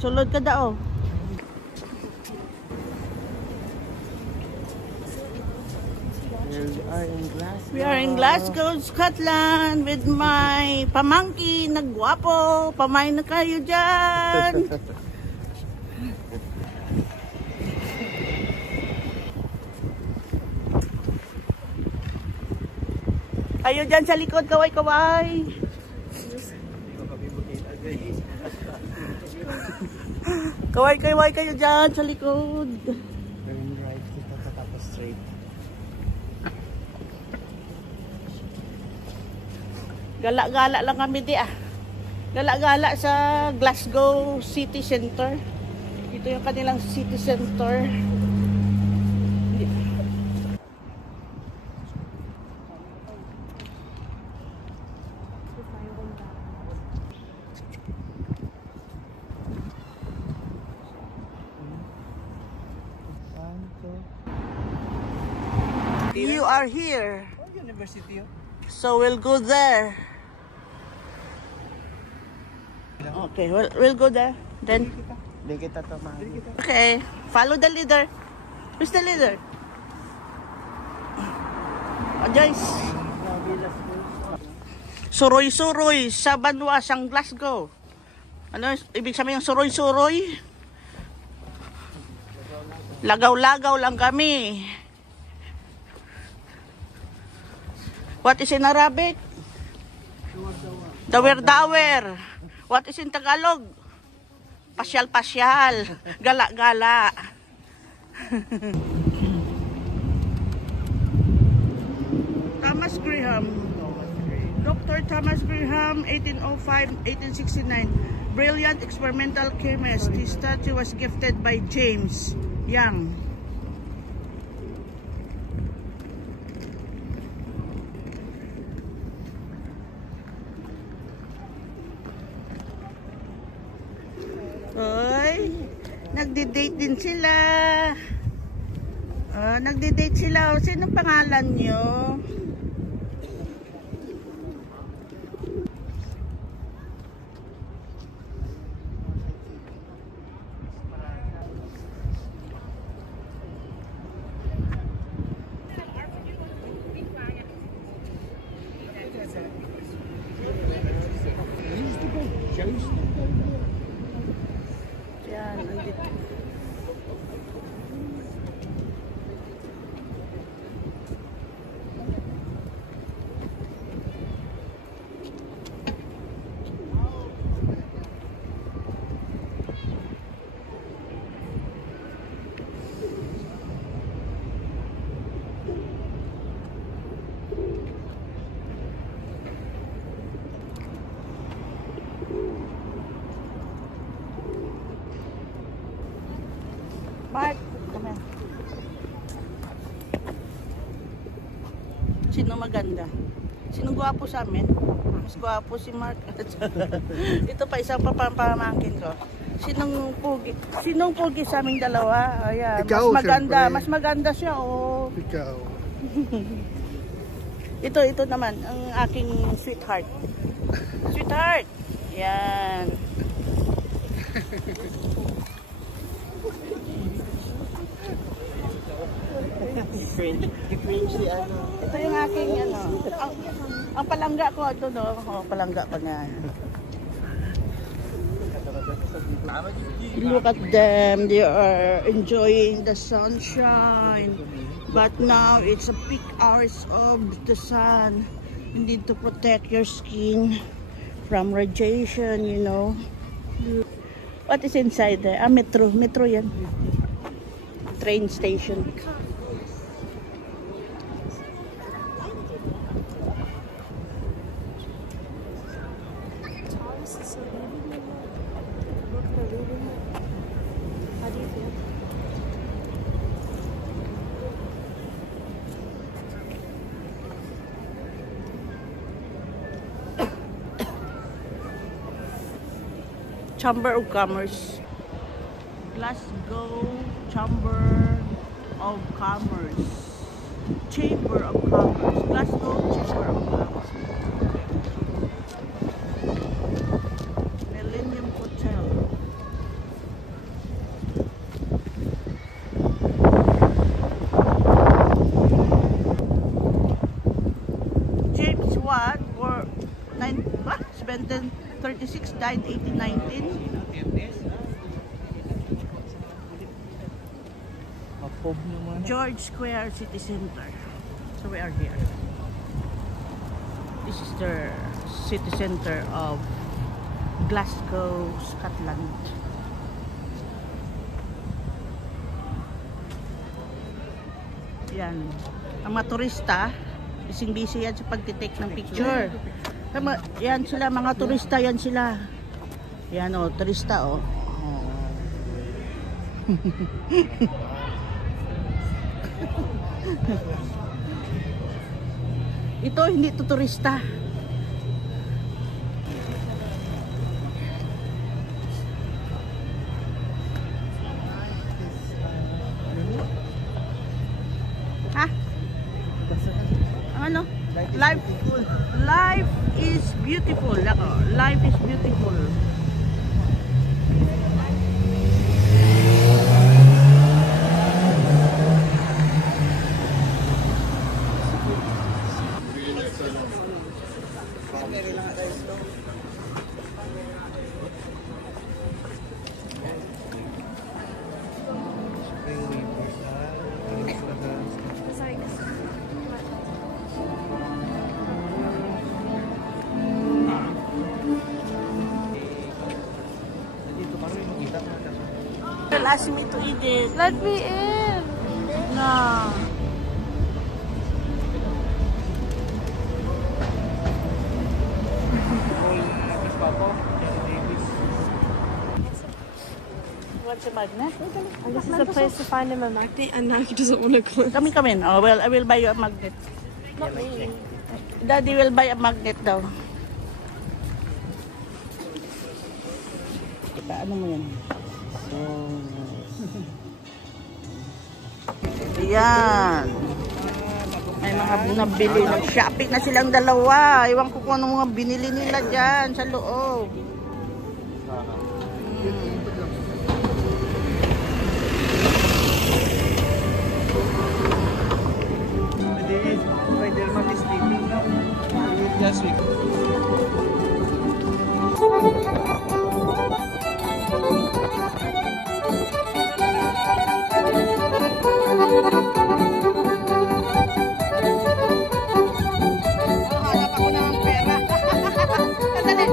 Sulod ka daw. We are in Glasgow, Scotland with my pamangkin na gwapo. Pamain na kayo dyan. Kayo dyan sa likod, kaway-kaway. Kaway-kaway kayo dyan sa likod. Turn right kita tapos straight. Gala-gala lang kami di ah. Gala-gala sa Glasgow City Center. Ito yung kanilang city center. You are here. University. So we'll go there. Okay, we'll go there. Then Di kita tumahan. okay, follow the leader. Who's the leader? Oh, Joyce. Suroy-suroy sa banwa sang Glasgow. Ano ibig sabihin ng suroy-suroy? Lagaw-lagaw lang kami. What is in Arabic? Dawer-dawer. What is in Tagalog? Pasyal-pasyal. Gala-gala. Thomas Graham. Dr. Thomas Graham, 1805-1869. Brilliant experimental chemist. His statue was gifted by James Young. Oy, nagde-date din sila. Nagde-date sila. Sino pangalan nyo? Yan, nandito. Mark, come here. Sino maganda? Sino gwapo sa amin? Mas gwapo si Mark. Ito pa isang pamangkin ko. Sinong pugi sa aming dalawa? Ayan, Ikaw, mas maganda, syempre. mas maganda siya oh. Ikaw. Ito naman ang aking sweetheart. Sweetheart. Yan. Ito yung aking ano. Ang palangga ko ito no. Oh, palangga pa nga. Look at them. They are enjoying the sunshine. But now it's a peak hours of the sun. You need to protect your skin from radiation, you know. What is inside there? Ah, metro. Metro yan. Train station. Chamber of Commerce. Glasgow Chamber of Commerce. Chamber of Commerce. Glasgow Chamber of Commerce. Millennium Hotel. 1846, died 1819. George Square City Center. So we are here. This is the city center of Glasgow, Scotland. Yan. Ang mga turista, busy yan sa pagtitake ng picture. Yan sila, mga turista, yan sila. Yan o, turista o. Ito, hindi to turista. Ha? Ano? Life is beautiful. Life is beautiful. Ask me to eat it. Let me in. No. What's a magnet? This is the place to find him a magnet, and now he doesn't want to go. Come in. Oh, well, I will buy you a magnet. Not me. Daddy will buy a magnet daw. Ano mo yan? Ayan. May mga nabili ng shopping na silang dalawa. Iwan ko kung ano mga binili nila dyan sa loob. Last week. Hanap ako ng pera. Sandali.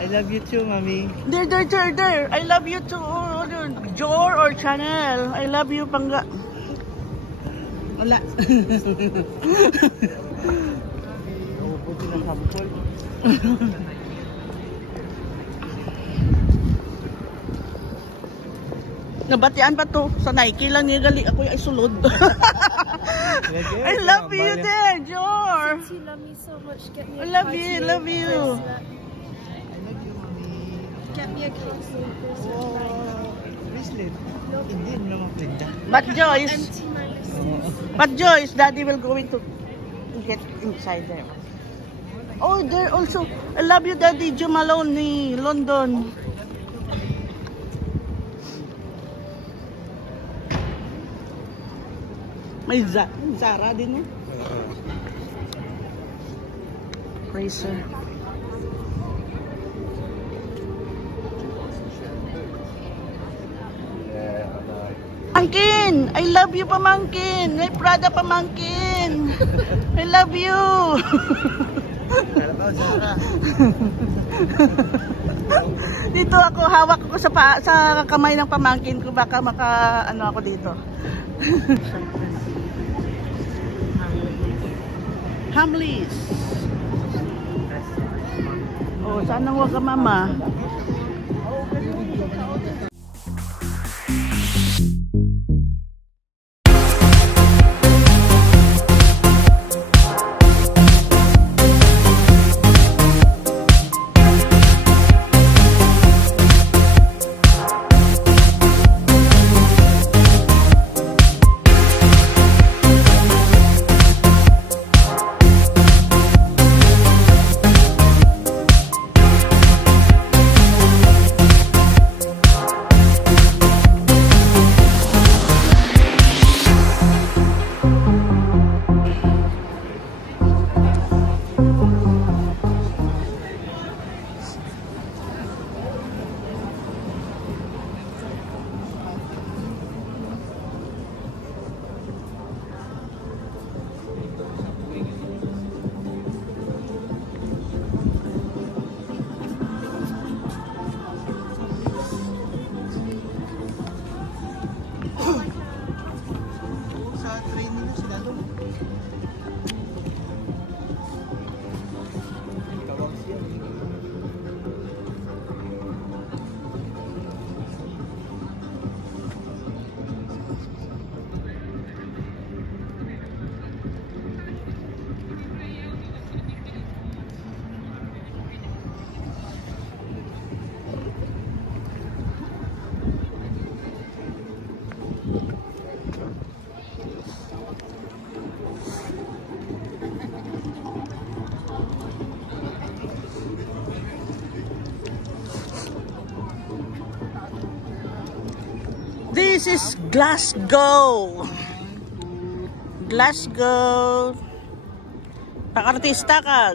I love you too, Mommy. There. I love you too. Jor or Chanel. I love you, Pangga. Wala. Puti ng hapon. Nabatian pa to. Sa Nike lang niya gali. Ako ay sulod. I love you din, Jor. Since you love me so much, get me I a love you. I love you. Get me a Cartier bracelet. Bracelet? Hindi mo naman pinda. But Joyce, Empty my wrist. but Joyce, Daddy will going to get inside there. Oh, there also. I love you, Daddy. Jo Malone ni London. May Zara din eh. Racer. Pamangkin! I love you, Pamangkin! May Prada, Pamangkin! I love you! Dito ako, hawak ko sa kamay ng pamangkin ko. Baka ano ako dito. Hamleys. Oh, sana wag ka, Mama. This is Glasgow. Glasgow. Pakartista ka.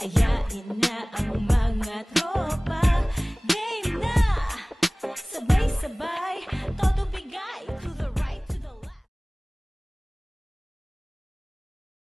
Ayain na ang